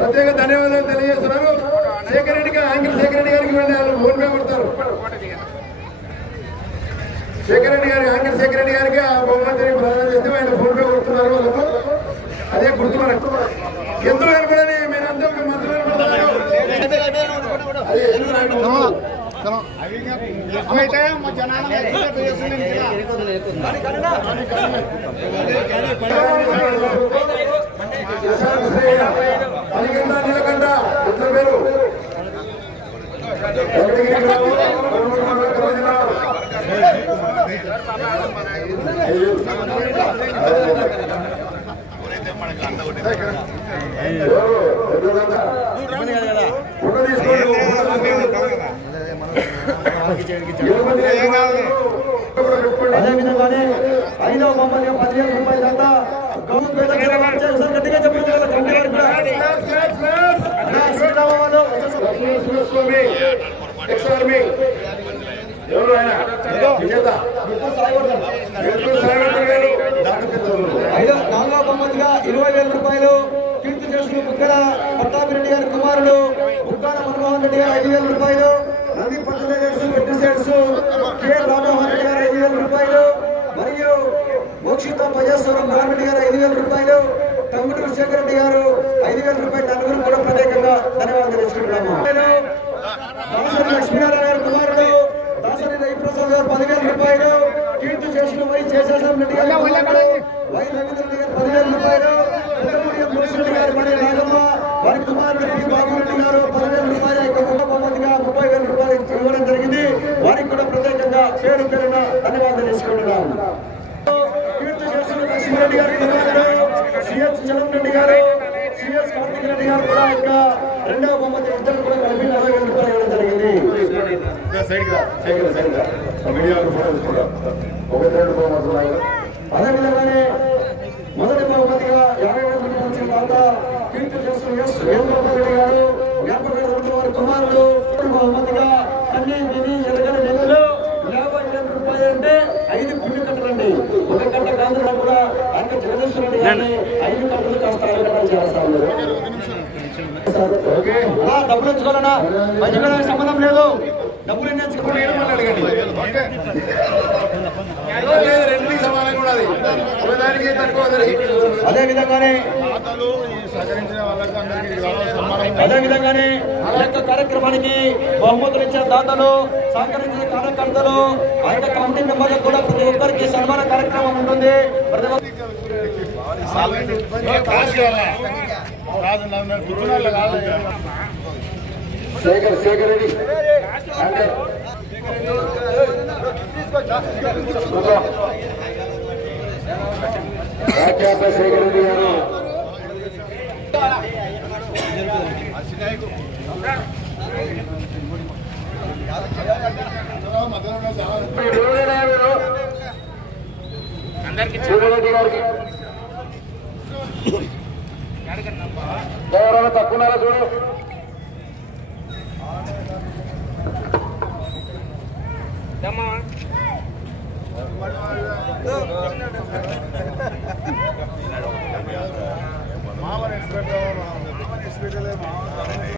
ప్రత్యేక ధన్యవాదాలు తెలియజేస్తున్నారు. శేఖర్ రెడ్డి గారు యాంగిల్ శేఖర్ రెడ్డి గారికి వెళ్ళి వాళ్ళు ఫోన్ పే కొడతారు. శేఖర్ రెడ్డి గారు యాంగిల్ శేఖర్ రెడ్డి గారికి ఆ బహుమతిని ప్రదానం చేస్తే ఆయన ఫోన్ పే కొడుతున్నారు. వాళ్ళకు అదే గుర్తు మనకు ఎందుకు ఏర్పడని మీరంతా మధ్యలో నీలకంఠ ఇద్దరు పేరు అదేవిధంగానే 5వ బహుమతిగా 15,000 రూపాయల దాకా గట్టిగా చెప్పి ఎవరు ఆయన విజేత 4వ బహుమతిగా 20,000 రూపాయలు కీర్తి చేసుకుని బుక్కల పట్టాభిరెడ్డి గారి కుమారుడు బుక్కాల మనమోహన్ రెడ్డి గారు 5,000 రూపాయలు, నంది పట్టణేశ్వర వెట్టిసైడ్స్ కె రామమోహన్ రెడ్డి గారు 5,000 రూపాయలు మరియు మోక్షిత పజేశ్వరం రామరెడ్డి గారు 5,000 రూపాయలు, తమ్ముడు శేఖర్ రెడ్డి గారు 5,000 రూపాయలు. నలుగురు కూడా ప్రత్యేకంగా ధన్యవాదాలు తెలుసుకుంటున్నాము. దాసరి లక్ష్మీనారాయణ గారి కుమారుడు దాసరి రవిప్రసాద్ గారు 10,000 రూపాయలు, కీర్తి చేసిన వై శేషాసం రెడ్డి గారు వై రవీంద్ర రెడ్డి గారు 10,000 రూపాయలు, రెడ్డి గారు మరి నాగమ్మ వారి కుమారుడు పి బాబురెడ్డి గారు 10,000 రూపాయలు బహుమతిగా 30,000 రూపాయలు ఇవ్వడం జరిగింది. వారికి కూడా ప్రత్యేకంగా పేరు పేరున ధన్యవాదాలు తెలుసుకుంటున్నాము. కీర్తి చేసిన లక్ష్మీరెడ్డి గారి కుమారుడు సిఎస్ చలం రెడ్డి గారు, సిఎస్ కార్తిక్ రెడ్డి గారు కూడా ఇంకా 2వ బహుమతి ఇద్దరు కూడా కలిపి 40,000 రూపాయలు ఇవ్వడం జరిగింది. అదేవిధంగానే మొదటి బహుమతిగా 50,000 రూపాయలు వచ్చిన తర్వాత కీర్తి చేస్తున్న ఎస్ వేణుగోపాల్ గారు వ్యాపార వారి కుమారుడు బహుమతిగా కన్నీ విని ఎరగని నెలలు 50,000 రూపాయలు అంటే 5 పుణ్య కట్టలండి. ఒక కట్ట కాదు కూడా అంత జగదీశ్వర రెడ్డి గారిని 5 కట్టలు కాస్త అరగడం చేస్తా ఉన్నారు. డబ్బులు ఇచ్చుకోవాలన్నా మంచిగా సంబంధం లేదు, డబ్బులు ఎన్ని అడగండి. అదేవిధంగానే యొక్క కార్యక్రమానికి బహుమతులు ఇచ్చిన దాతలు, సహకరించిన కార్యకర్తలు, ఆ యొక్క కమిటీ మెంబర్లకు కూడా ప్రతి ఒక్కరికి సన్మాన కార్యక్రమం ఉంటుంది. శేఖర్ రెడ్డి రాజ్యాప శేఖర్ రెడ్డి గారు శివరెడ్డి గారికి ఎవరైనా తక్కున్నారా చూడు. మామూలు